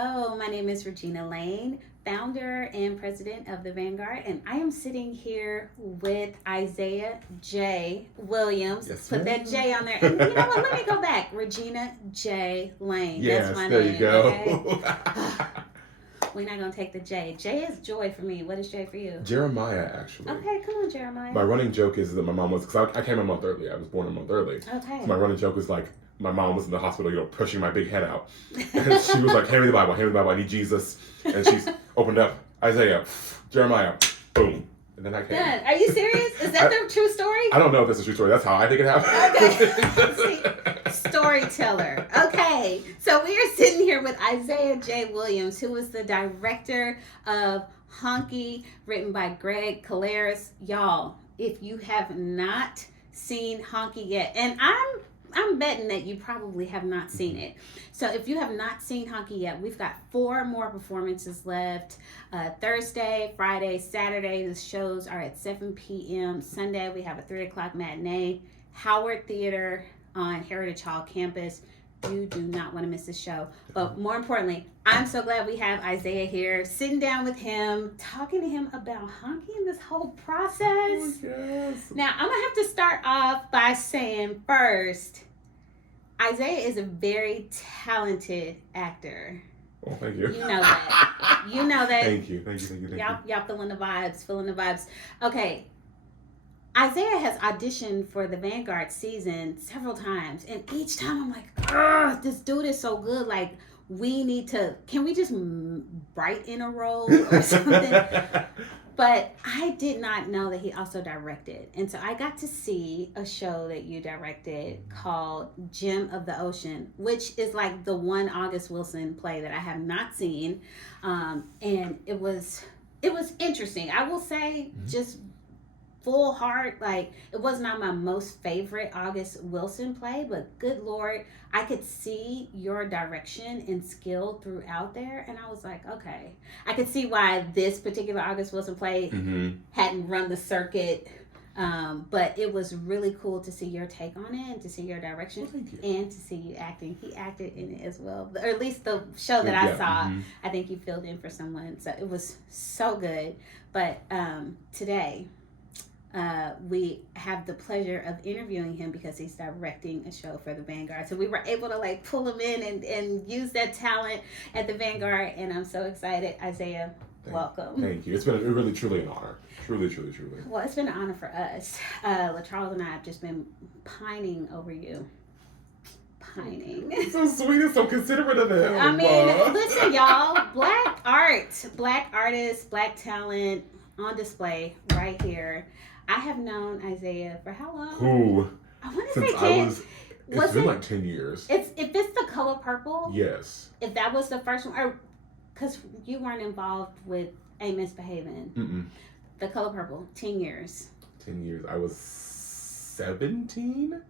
Hello, my name is Regina Lane, founder and president of the Vanguard, and I am sitting here with Isaiah J. Williams. Yes, Put that J on there. And you know what? Let me go back. Regina J. Lane. Yes, that's my there name. you go. Okay? We're not going to take the J. J is joy for me. What is J for you? Jeremiah, actually. Okay, come on, Jeremiah. My running joke is that my mom was, because I came a month early. I was born a month early. Okay. So my running joke is like, my mom was in the hospital, pushing my big head out. And she was like, hand me the Bible, I need Jesus. And she's opened up Isaiah, Jeremiah, boom. And then I came. Done. Are you serious? Is that the true story? I don't know if that's a true story. That's how I think it happened. Okay. Storyteller. Okay. So we are sitting here with Isaiah J. Williams, who is the director of Honky, written by Greg Caleres. Y'all, if you have not seen Honky yet, and I'm betting that you probably have not seen it. So if you have not seen Honky yet, we've got 4 more performances left. Thursday, Friday, Saturday, the shows are at 7 p.m. Sunday, we have a 3 o'clock matinee. Howard Theater on Heritage Hall campus. You do not want to miss this show. But more importantly, I'm so glad we have Isaiah here, sitting down with him, talking to him about Honky and this whole process. Oh, yes. Now, I'm going to have to start off by saying first, Isaiah is a very talented actor. Oh, thank you. You know that. You know that. Thank you. Y'all feeling the vibes. Okay. Isaiah has auditioned for the Vanguard season several times, and each time I'm like, ugh, this dude is so good. Like, can we just write in a role or something? But I did not know that he also directed. And so I got to see a show that you directed called Gem of the Ocean, which is like the one August Wilson play that I have not seen. And it was interesting. I will say, just full heart, like, it was not my most favorite August Wilson play, but good Lord, I could see your direction and skill throughout there, and I was like, okay, I could see why this particular August Wilson play hadn't run the circuit, but it was really cool to see your take on it and to see your direction and to see you acting. He acted in it as well, or at least the show that I saw. I think you filled in for someone, so it was so good. But today we have the pleasure of interviewing him because he's directing a show for the Vanguard. So we were able to like pull him in and use that talent at the Vanguard, and I'm so excited. Isaiah, welcome. Thank you. It's been really, truly an honor. Truly. Well, it's been an honor for us. LaCharles and I have just been pining over you. Pining. So sweet and so considerate of him. I mean, listen, y'all. Black art, black artists, black talent on display right here. I have known Isaiah for how long? Who? I want to Since say 10. It's been like 10 years. If it's the color purple. Yes. If that was the first one, or because you weren't involved with A Misbehaving. The color purple, 10 years. 10 years. I was 17.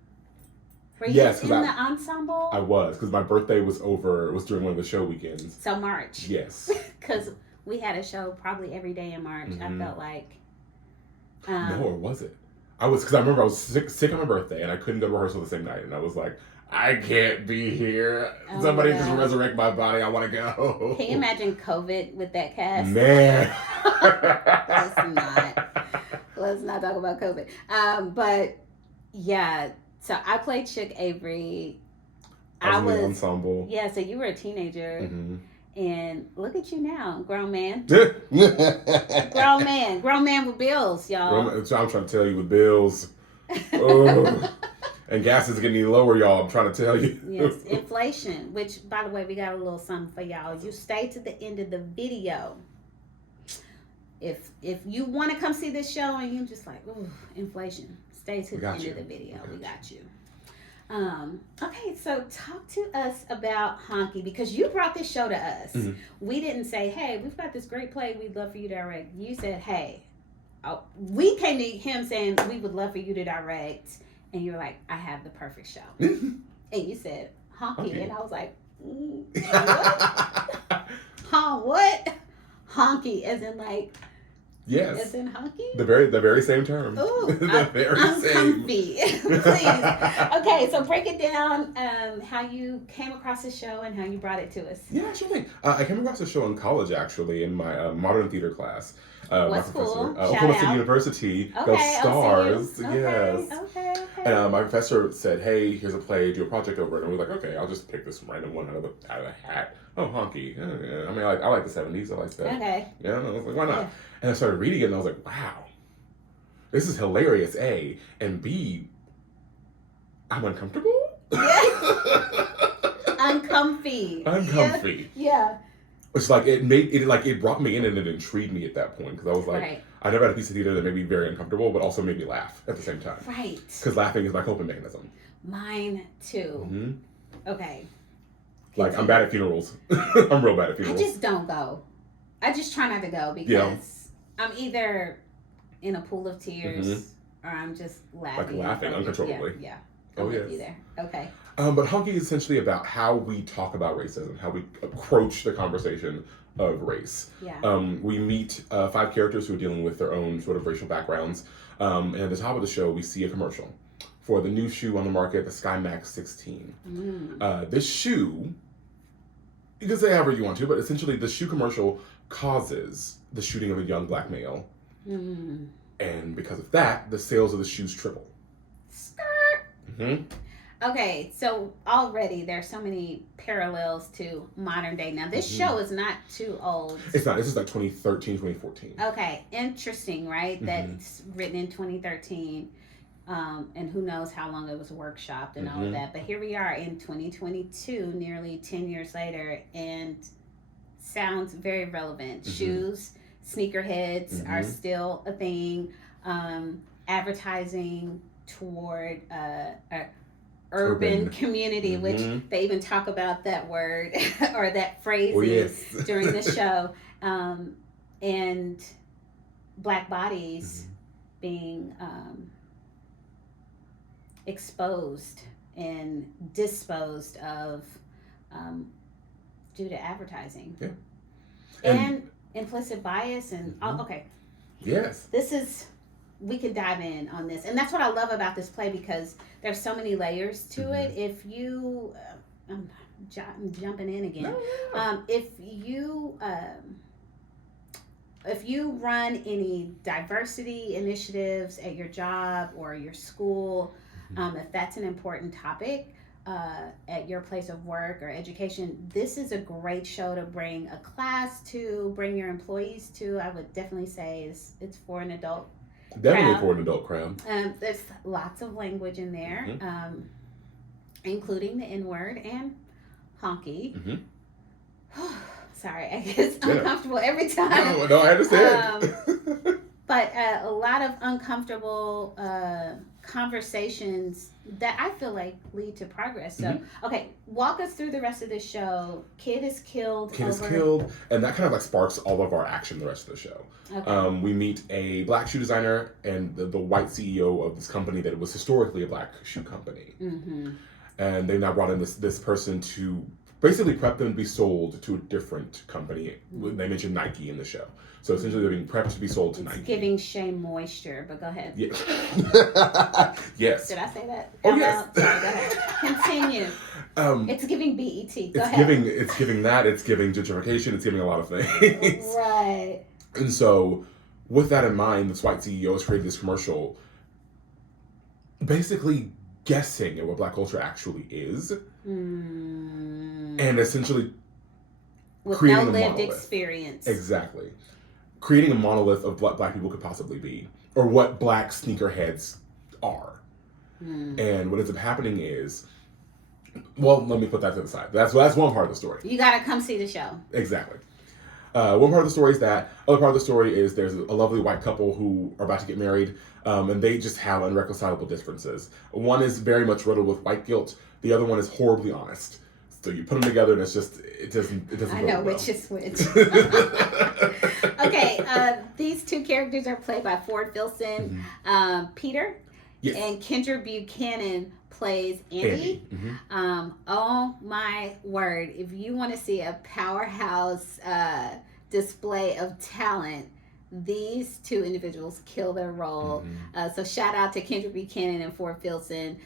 Were you in the ensemble? I was, because my birthday was over. It was during one of the show weekends. So March. Yes. Because we had a show probably every day in March. I felt like. No, or was it? Because I remember I was sick on my birthday and I couldn't go to rehearsal the same night, and I was like, I can't be here. Somebody just resurrect my body. I want to go. Can you imagine COVID with that cast? Man. Let's not talk about COVID. But yeah, so I played Chick Avery. I was in the ensemble. Yeah, so you were a teenager. And look at you now, grown man. grown man with bills, y'all. I'm trying to tell you, with bills. Oh. And gas is getting lower, y'all. I'm trying to tell you. Yes, inflation, which, by the way, we got a little something for y'all. You stay to the end of the video. If you want to come see this show and you just like, ooh, inflation, stay to the end of the video. We got you. Okay, so talk to us about Honky, because you brought this show to us. We didn't say, hey, we've got this great play, we'd love for you to direct. You said, hey, we came to him saying we would love for you to direct, and you were like, I have the perfect show. And you said, Honky, and I was like, what? What? Honky, as in like Yes. As in honky? The very same term. Ooh, I'm comfy. Please. Okay, so break it down. How you came across the show and how you brought it to us. Yeah, sure thing. I came across the show in college, actually, in my modern theater class. What my school? professor, Oklahoma State University. Okay, Go Stars. OCU. Yes. Okay. And my professor said, "Hey, here's a play. Do a project over it." And we were like, "Okay, I'll just pick this random one out of the hat." Oh, Honky. Yeah. I mean, I like the '70s. I like that. Okay. Yeah, I was like, why not? Yeah. And I started reading it, and I was like, "Wow, this is hilarious." A and B, I'm uncomfortable. Yeah. Uncomfy. Uncomfy. Yeah. It's like it brought me in and it intrigued me at that point because I was like, right. I never had a piece of theater that made me very uncomfortable, but also made me laugh at the same time. Right. Because laughing is my coping mechanism. Mine too. Mm-hmm. Okay. Like I'm bad at funerals. I'm real bad at funerals. I just don't go. I just try not to go because I'm either in a pool of tears or I'm just laughing. Like laughing uncontrollably. Yeah. I'm with you there. Okay. But Honky is essentially about how we talk about racism, how we approach the conversation of race. Yeah. We meet 5 characters who are dealing with their own sort of racial backgrounds. And at the top of the show, we see a commercial for the new shoe on the market, the Sky Max 16. This shoe, you can say however you want to, but essentially the shoe commercial causes the shooting of a young black male. And because of that, the sales of the shoes triple. Okay, so already there's so many parallels to modern day. Now, this show is not too old. It's not. This is like 2013, 2014. Okay, interesting, right? That's written in 2013. And who knows how long it was workshopped and all of that. But here we are in 2022, nearly 10 years later, and sounds very relevant. Shoes, sneakerheads are still a thing. Advertising toward urban community, which they even talk about that word or that phrase during the show. And black bodies being exposed and disposed of due to advertising. Yeah. And implicit bias and okay. Yes. This is we could dive in on this, and that's what I love about this play because there's so many layers to it. If you I'm jumping in again. No. If you run any diversity initiatives at your job or your school, if that's an important topic at your place of work or education, this is a great show to bring a class to, bring your employees to. I would definitely say it's for an adult Definitely crowd. for an adult crowd. There's lots of language in there, including the N-word and honky. Sorry, I guess uncomfortable every time. No, I understand. But a lot of uncomfortable conversations that I feel like lead to progress. So, okay, walk us through the rest of the show. Kid is killed, and that kind of like sparks all of our action the rest of the show. Okay. We meet a black shoe designer and the white CEO of this company that was historically a black shoe company. And they now brought in this person to basically prep them to be sold to a different company. They mentioned Nike in the show. So essentially they're being prepped to be sold to Nike. Giving Shea moisture, but go ahead. Yeah. Yes. Did I say that? Oh, yes. Sorry, go ahead. Continue. It's giving BET. Go ahead. It's giving that. It's giving gentrification. It's giving a lot of things. Right. And so with that in mind, this white CEO has created this commercial basically guessing at what black culture actually is. And essentially with creating no a lived monolith. Experience. Exactly. Creating a monolith of what black people could possibly be, or what black sneakerheads are. And what ends up happening is, well, let me put that to the side. That's one part of the story. You gotta come see the show. Exactly. One part of the story is that. Other part of the story is there's a lovely white couple who are about to get married, and they just have unreconcilable differences. One is very much riddled with white guilt. The other one is horribly honest. So you put them together, and it doesn't. I know which is which. Okay, these two characters are played by Ford Filson, Peter, and Kendra Buchanan plays Andy. Oh my word! If you want to see a powerhouse display of talent, these two individuals kill their role. So shout out to Kendra Buchanan and Ford Filson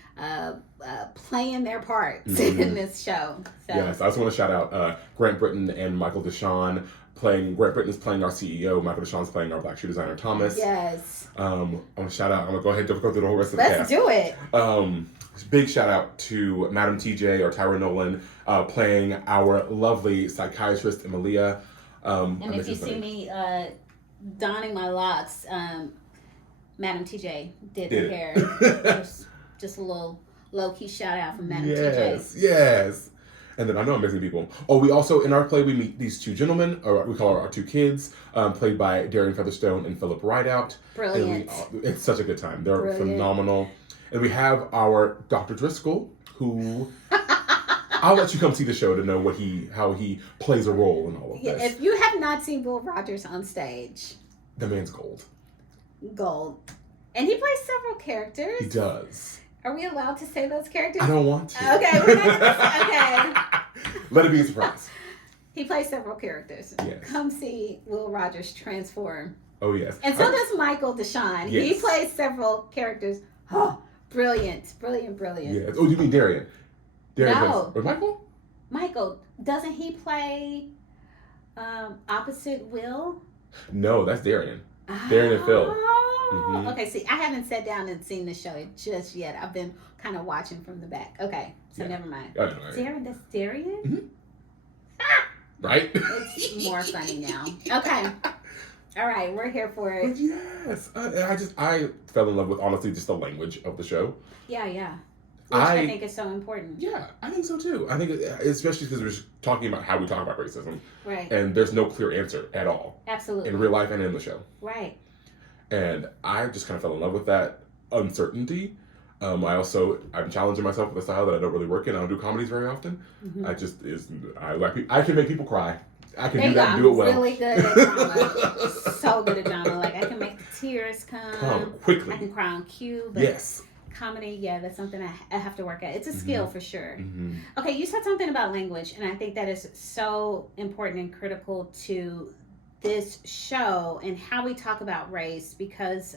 playing their parts in this show. So. Yes, I just want to shout out Grant Britton and Michael Deshawn playing. Grant Britton is playing our CEO. Michael Deshawn's playing our black shoe designer Thomas. Yes. I'm gonna shout out. I'm gonna go ahead and go through the whole rest of the cast. Let's do it. Big shout out to Madam TJ or Tyra Nolan playing our lovely psychiatrist Emilia. And if you see me donning my locks, Madam TJ did the hair. Just a little low-key shout out from Madam TJ. Yes. And then I know I'm missing people. Oh, we also, in our play, we meet these two gentlemen, or we call our two kids, played by Darian Featherstone and Philip Rideout. Brilliant. It's such a good time. They're phenomenal. And we have our Dr. Driscoll, who... I'll let you come see the show to know how he plays a role in all of this. If you have not seen Will Rogers on stage... The man's gold. Gold. And he plays several characters. He does. Are we allowed to say those characters? I don't want to. Okay, we're not okay. Let it be a surprise. He plays several characters. Yes. Come see Will Rogers transform. Oh, yes. And so does Michael Deshawn. Yes. He plays several characters. Oh, brilliant. Brilliant. Yes. Oh, you mean Darian? No. Or Michael? Michael. Doesn't he play opposite Will? No, that's Darian. Darian and Phil. Okay, see, I haven't sat down and seen the show just yet. I've been kind of watching from the back. Okay, so never mind. Darian, that's Darian? Right? It's more funny now. Okay. All right, we're here for it. But yes. I fell in love with, honestly, just the language of the show. Yeah. Which I think is so important. Yeah, I think so too. I think, especially because we're talking about how we talk about racism. Right. And there's no clear answer at all. Absolutely. In real life and in the show. Right. And I just kind of fell in love with that uncertainty. I'm challenging myself with a style that I don't really work in. I don't do comedies very often. I can make people cry. I can do that and do it well. Really good at drama. So good at drama. Like, I can make the tears come quickly. I can cry on cue. But yes. Comedy, that's something I have to work at. It's a skill for sure. Okay, you said something about language, and I think that is so important and critical to this show and how we talk about race, because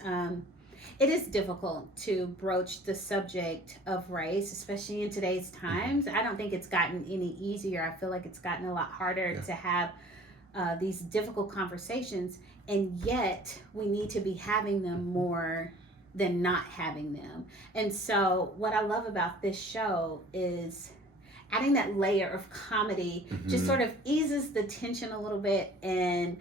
it is difficult to broach the subject of race, especially in today's times. I don't think it's gotten any easier. I feel like it's gotten a lot harder to have these difficult conversations, and yet we need to be having them more than not having them. And so what I love about this show is adding that layer of comedy just sort of eases the tension a little bit, and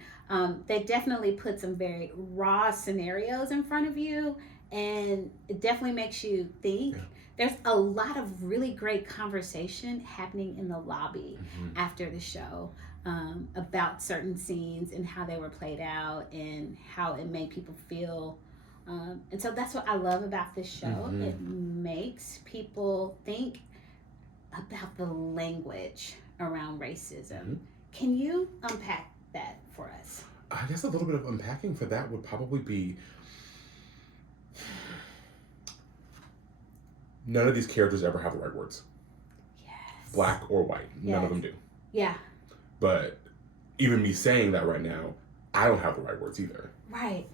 they definitely put some very raw scenarios in front of you, and it definitely makes you think. There's a lot of really great conversation happening in the lobby after the show about certain scenes and how they were played out and how it made people feel. And so that's what I love about this show. It makes people think about the language around racism. Can you unpack that for us? I guess a little bit of unpacking for that would probably be, none of these characters ever have the right words. Yes. Black or white. None of them do. Yeah. But even me saying that right now, I don't have the right words either. Right.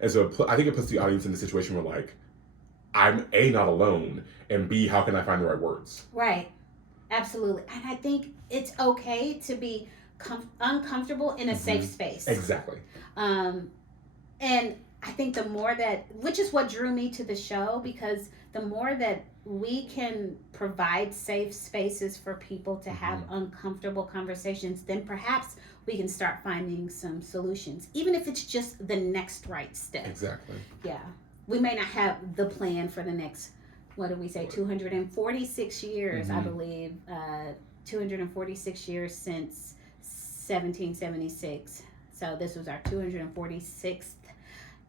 And so I think it puts the audience in a situation where, like, I'm A, not alone, and B, how can I find the right words? Right. Absolutely. And I think it's okay to be uncomfortable in a safe space. Exactly. And I think the more that, which is what drew me to the show, because the more that we can provide safe spaces for people to have uncomfortable conversations, then perhaps we can start finding some solutions, even if it's just the next right step. Exactly. Yeah. We may not have the plan for the next, 246 years, I believe. 246 years since 1776. So this was our 246th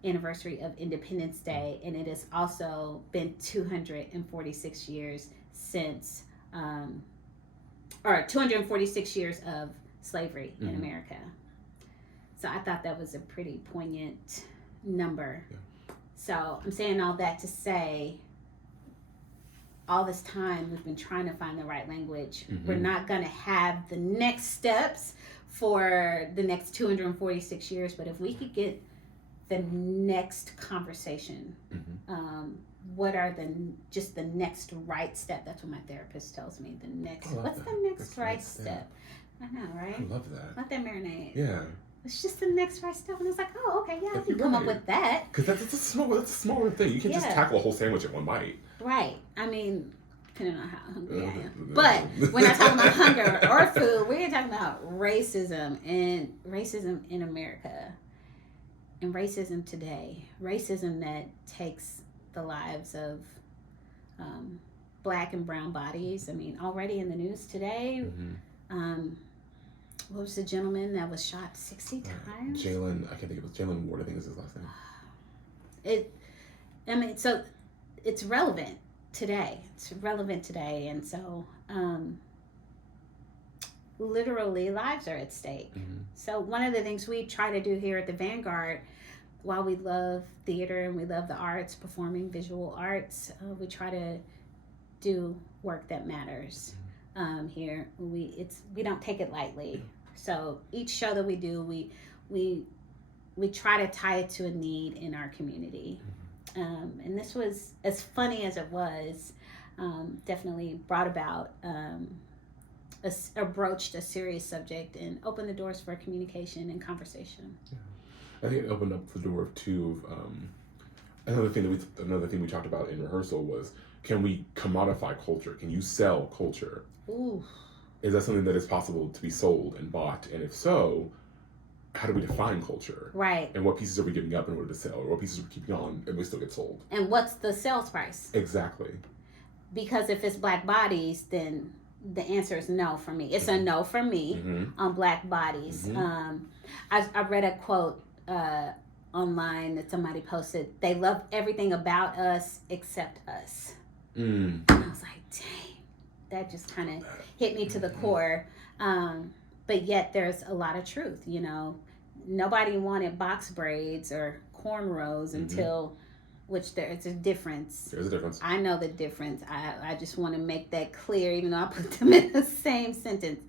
anniversary of Independence Day, and it has also been 246 years since, or 246 years of slavery in America. So I thought that was a pretty poignant number. Yeah. So I'm saying all that to say, all this time we've been trying to find the right language. We're not going to have the next steps for the next 246 years, but if we could get the next conversation. What are the next right step? That's what my therapist tells me. What's the next right step? I know, right? I love that. Let that marinate. Yeah. It's just the next right step, and it's like, oh, okay, yeah, I can come up with that. Because that's a smaller thing. You can't just tackle a whole sandwich in one bite. Right. I mean, depending on how hungry I am. But we're not talking about hunger or food. We're talking about racism in America and racism today. Racism that takes the lives of Black and brown bodies. I mean, already in the news today. What was the gentleman that was shot 60 times? Jalen, I can't think of it. Jalen Ward, I think is his last name. So it's relevant today. And so literally lives are at stake. So one of the things we try to do here at the Vanguard, while we love theater and we love the arts, performing visual arts, we try to do work that matters. Here we don't take it lightly. So each show that we do, we try to tie it to a need in our community. And this was, as funny as it was, definitely brought about broached a serious subject and opened the doors for communication and conversation. I think it opened up the door to another thing we talked about in rehearsal was, can we commodify culture? Can you sell culture? Ooh. Is that something that is possible to be sold and bought? And if so, how do we define culture? Right. And what pieces are we giving up in order to sell? Or what pieces are we keeping on and we still get sold? And what's the sales price? Exactly. Because if it's Black bodies, then the answer is no for me. It's a no for me on Black bodies. I read a quote online that somebody posted. They love everything about us except us. And I was like, dang. That just kind of hit me to the core. But yet there's a lot of truth, you know. Nobody wanted box braids or cornrows until, there's a difference. There's a difference. I know the difference. I just want to make that clear, even though I put them in the same sentence.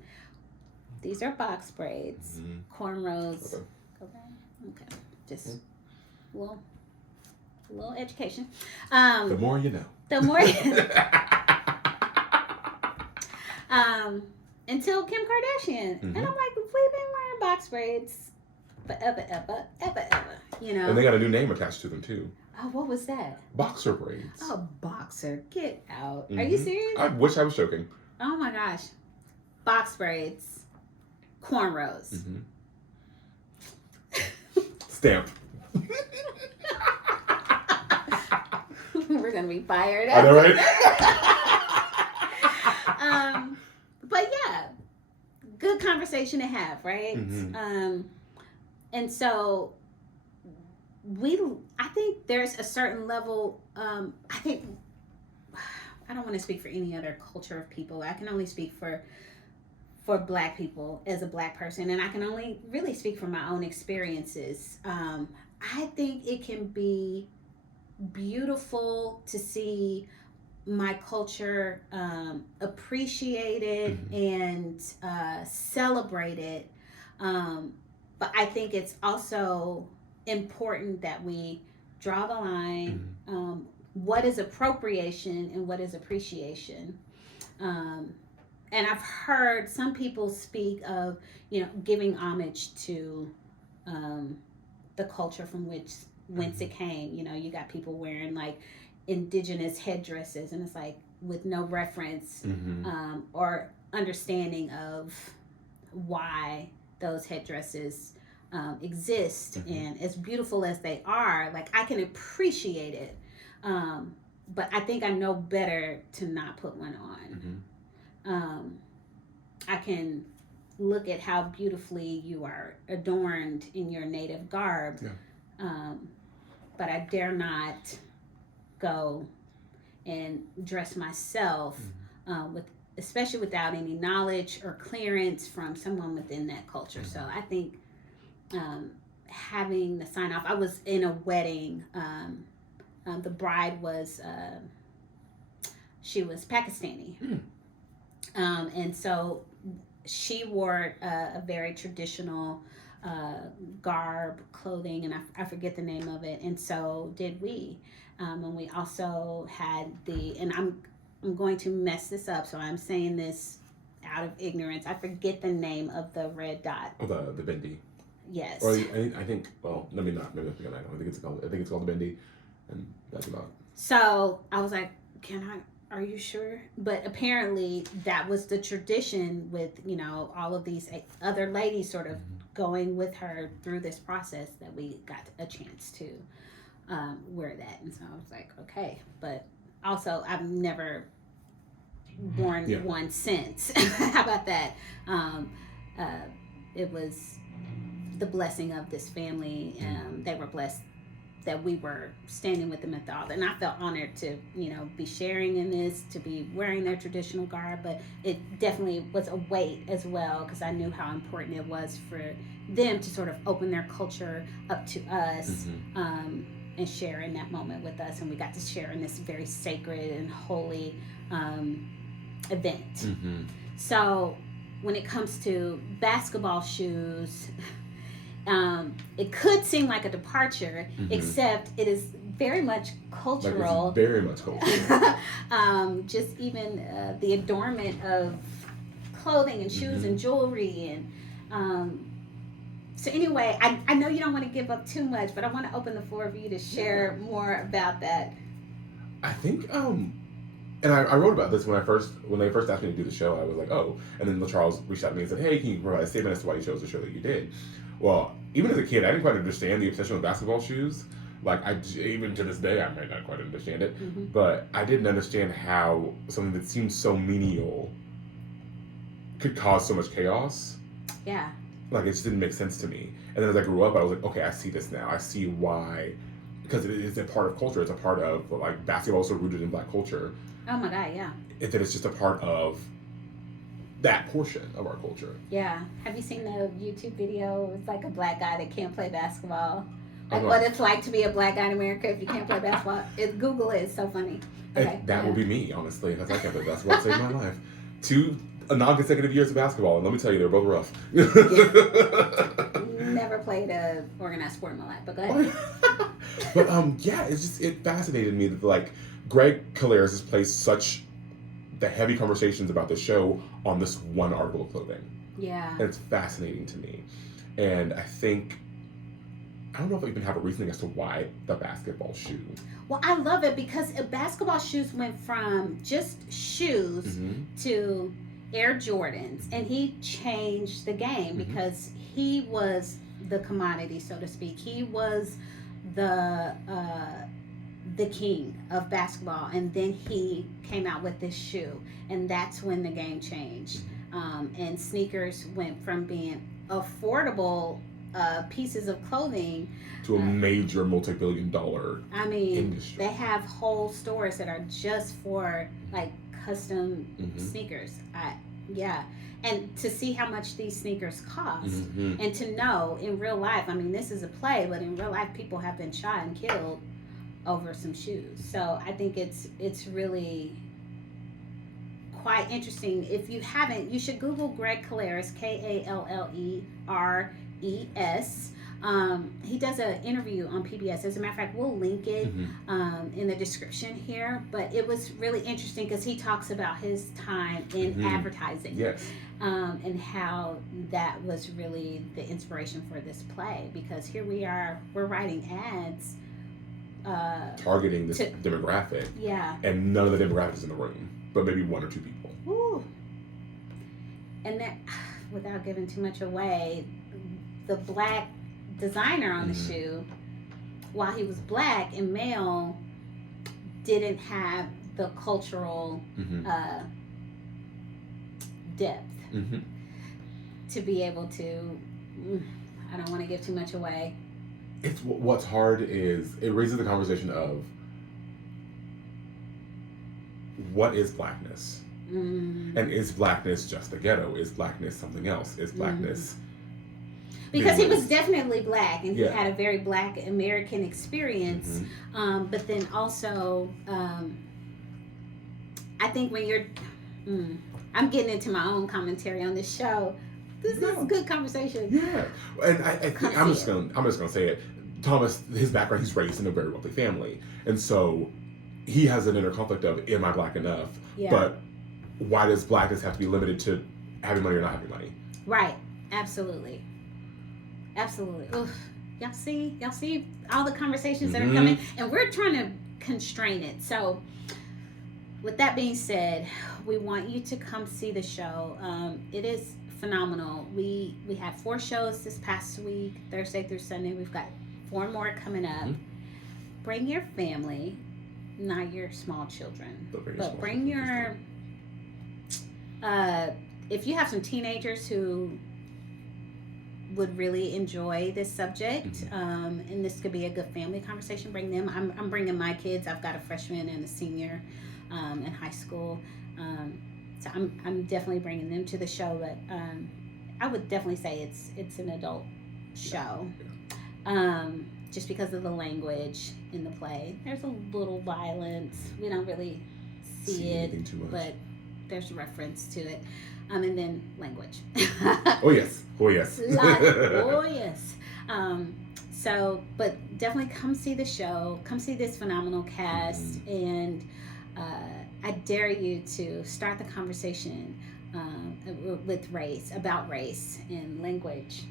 These are box braids, cornrows. Okay. Just a little education. The more you know. The more you know. Until Kim Kardashian. And I'm like, we've been wearing box braids forever, you know. And they got a new name attached to them too. Oh, what was that? Boxer braids. Oh, boxer. Get out. Are you serious? I wish I was joking. Oh my gosh. Box braids. Cornrows. Stamp. We're going to be fired up. I know, right? But yeah, good conversation to have, right? And so I think there's a certain level, I don't want to speak for any other culture of people. I can only speak for Black people as a Black person, and I can only really speak from my own experiences. I think it can be beautiful to see my culture appreciated and celebrated, but I think it's also important that we draw the line. What is appropriation and what is appreciation? And I've heard some people speak of, giving homage to the culture from whence it came. You got people wearing like indigenous headdresses, and it's like with no reference or understanding of why those headdresses exist. And as beautiful as they are, like, I can appreciate it, but I think I know better to not put one on. I can look at how beautifully you are adorned in your native garb, but I dare not go and dress myself especially without any knowledge or clearance from someone within that culture. So I think having the sign off. I was in a wedding. The bride was she was Pakistani, and so she wore a very traditional garb, clothing, and I forget the name of it, and so did we. And we also had and I'm going to mess this up, so I'm saying this out of ignorance. I forget the name of the red dot. Oh, the bindi. Yes. Or I think. Well, let me not. Maybe I forget that. I think it's called the bindi, and that's about. So I was like, "Can I? Are you sure?" But apparently, that was the tradition with all of these other ladies sort of going with her through this process that we got a chance to wear that, and so I was like, "Okay," but also I've never worn one since. How about that? It was the blessing of this family. They were blessed that we were standing with them at the altar, and I felt honored to be sharing in this, to be wearing their traditional garb. But it definitely was a weight as well, because I knew how important it was for them to sort of open their culture up to us. And share in that moment with us, and we got to share in this very sacred and holy event. So when it comes to basketball shoes, it could seem like a departure, except it is very much cultural. Like, it's very much cultural. Just even the adornment of clothing and shoes and jewelry and so anyway, I know you don't want to give up too much, but I want to open the floor for you to share more about that. I think, and I wrote about this when they first asked me to do the show. I was like, oh, and then Charles reached out to me and said, hey, can you provide a statement as to why you chose the show that you did? Well, even as a kid, I didn't quite understand the obsession with basketball shoes. Like, even to this day, I might not quite understand it, but I didn't understand how something that seemed so menial could cause so much chaos. Yeah. Like, it just didn't make sense to me. And then as I grew up, I was like, okay, I see this now. I see why. Because it is a part of culture. It's a part of, like, basketball is so rooted in Black culture. Oh, my God, yeah. That it's just a part of that portion of our culture. Yeah. Have you seen the YouTube video? It's like a Black guy that can't play basketball. Like, what it's like to be a Black guy in America if you can't play basketball. Google it. It's so funny. Okay. That would be me, honestly, because I can't play basketball. It saved my life. 2 non-consecutive years of basketball, and let me tell you, they're both rough. Never played a organized sport in my life, but go ahead. But yeah, it fascinated me that, like, Greg Calaris has placed such the heavy conversations about the show on this one article of clothing. Yeah. And it's fascinating to me. And I don't know if I even have a reasoning as to why the basketball shoe. Well, I love it because basketball shoes went from just shoes to Air Jordans, and he changed the game because he was the commodity, so to speak. He was the king of basketball, and then he came out with this shoe, and that's when the game changed. And sneakers went from being affordable pieces of clothing to a major multi-billion-dollar industry. They have whole stores that are just for like custom sneakers. And to see how much these sneakers cost, and to know in real life, this is a play, but in real life people have been shot and killed over some shoes. So I think it's really quite interesting. If you haven't, you should Google Greg Calaris, Kalleres. He does an interview on PBS. As a matter of fact, we'll link it in the description here. But it was really interesting because he talks about his time in advertising. Yes. And how that was really the inspiration for this play. Because here we are, we're writing ads. Targeting this demographic. Yeah. And none of the demographics in the room, but maybe 1 or 2 people. Ooh. And that, without giving too much away, the Black designer on the shoe, while he was Black and male, didn't have the cultural depth to be able to. I don't want to give too much away. It's what's hard is it raises the conversation of what is Blackness, and is Blackness just the ghetto? Is Blackness something else? Is Blackness because he was definitely Black, and he had a very Black American experience. But then also, I think when you're, I'm getting into my own commentary on this show. This is a good conversation. Yeah, and I think I'm just gonna say it. Thomas, his background, he's raised in a very wealthy family, and so he has an inner conflict of, am I black enough? Yeah. But why does blackness have to be limited to having money or not having money? Right. Absolutely. Oof. Y'all see all the conversations that are coming, and we're trying to constrain it. So, with that being said, we want you to come see the show. It is phenomenal. We had 4 shows this past week, Thursday through Sunday. We've got 4 more coming up. Bring your family, not your small children, but bring your. If you have some teenagers who would really enjoy this subject, and this could be a good family conversation, bring them. I'm bringing my kids. I've got a freshman and a senior in high school, so I'm definitely bringing them to the show. But I would definitely say it's an adult show, just because of the language in the play. There's a little violence. We don't really see it, too much. But there's a reference to it. And then language. Oh yes. Oh yes. So, but definitely come see the show. Come see this phenomenal cast, and I dare you to start the conversation with race, about race and language.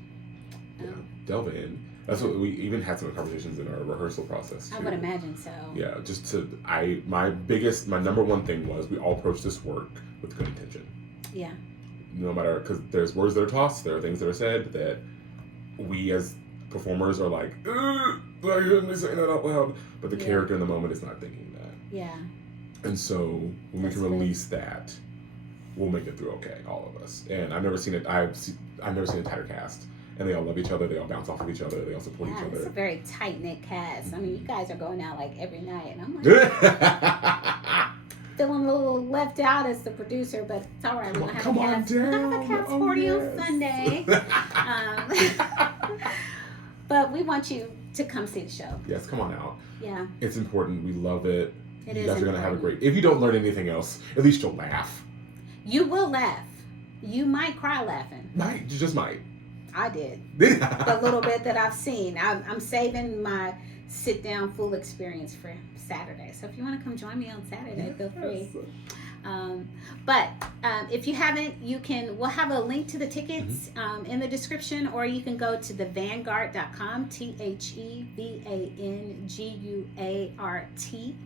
Delve in. That's what we even had some conversations in our rehearsal process too. I would imagine so. Yeah, my number one thing was we all approach this work with good intention. Yeah. No matter, because there's words that are tossed, there are things that are said that we as performers are like, I shouldn't be saying that out loud. But the character in the moment is not thinking that. Yeah. And so when we can release that, we'll make it through okay, all of us. And I've never seen an entire cast. And they all love each other. They all bounce off of each other. They all support each other. It's a very tight-knit cast. I mean, you guys are going out like every night. And I'm like, feeling a little left out as the producer, but it's all right. We're going to have a cast party on Sunday. But we want you to come see the show. Yes, come on out. Yeah. It's important. We love it. You guys are going to have a great... If you don't learn anything else, at least you'll laugh. You will laugh. You might cry laughing. Might. You just might. I did. The little bit that I've seen. I'm saving my sit-down full experience for Saturday. So if you want to come join me on Saturday, feel free. But if you haven't, we'll have a link to the tickets in the description, or you can go to thevanguard.com, TheVanguart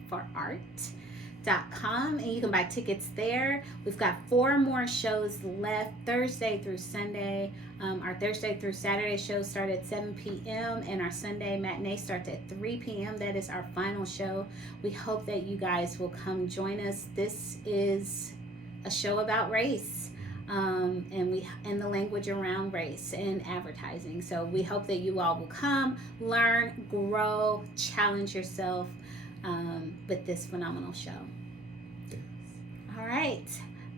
for art.com, and you can buy tickets there. We've got 4 more shows left, Thursday through Sunday. Our Thursday through Saturday shows start at 7 p.m. and our Sunday matinee starts at 3 p.m. That is our final show. We hope that you guys will come join us. This is a show about race, and the language around race and advertising. So we hope that you all will come, learn, grow, challenge yourself with this phenomenal show. All right.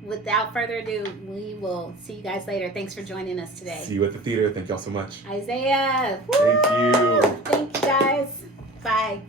Without further ado, we will see you guys later. Thanks for joining us today. See you at the theater. Thank y'all so much. Isaiah. Thank you. Thank you, guys. Bye.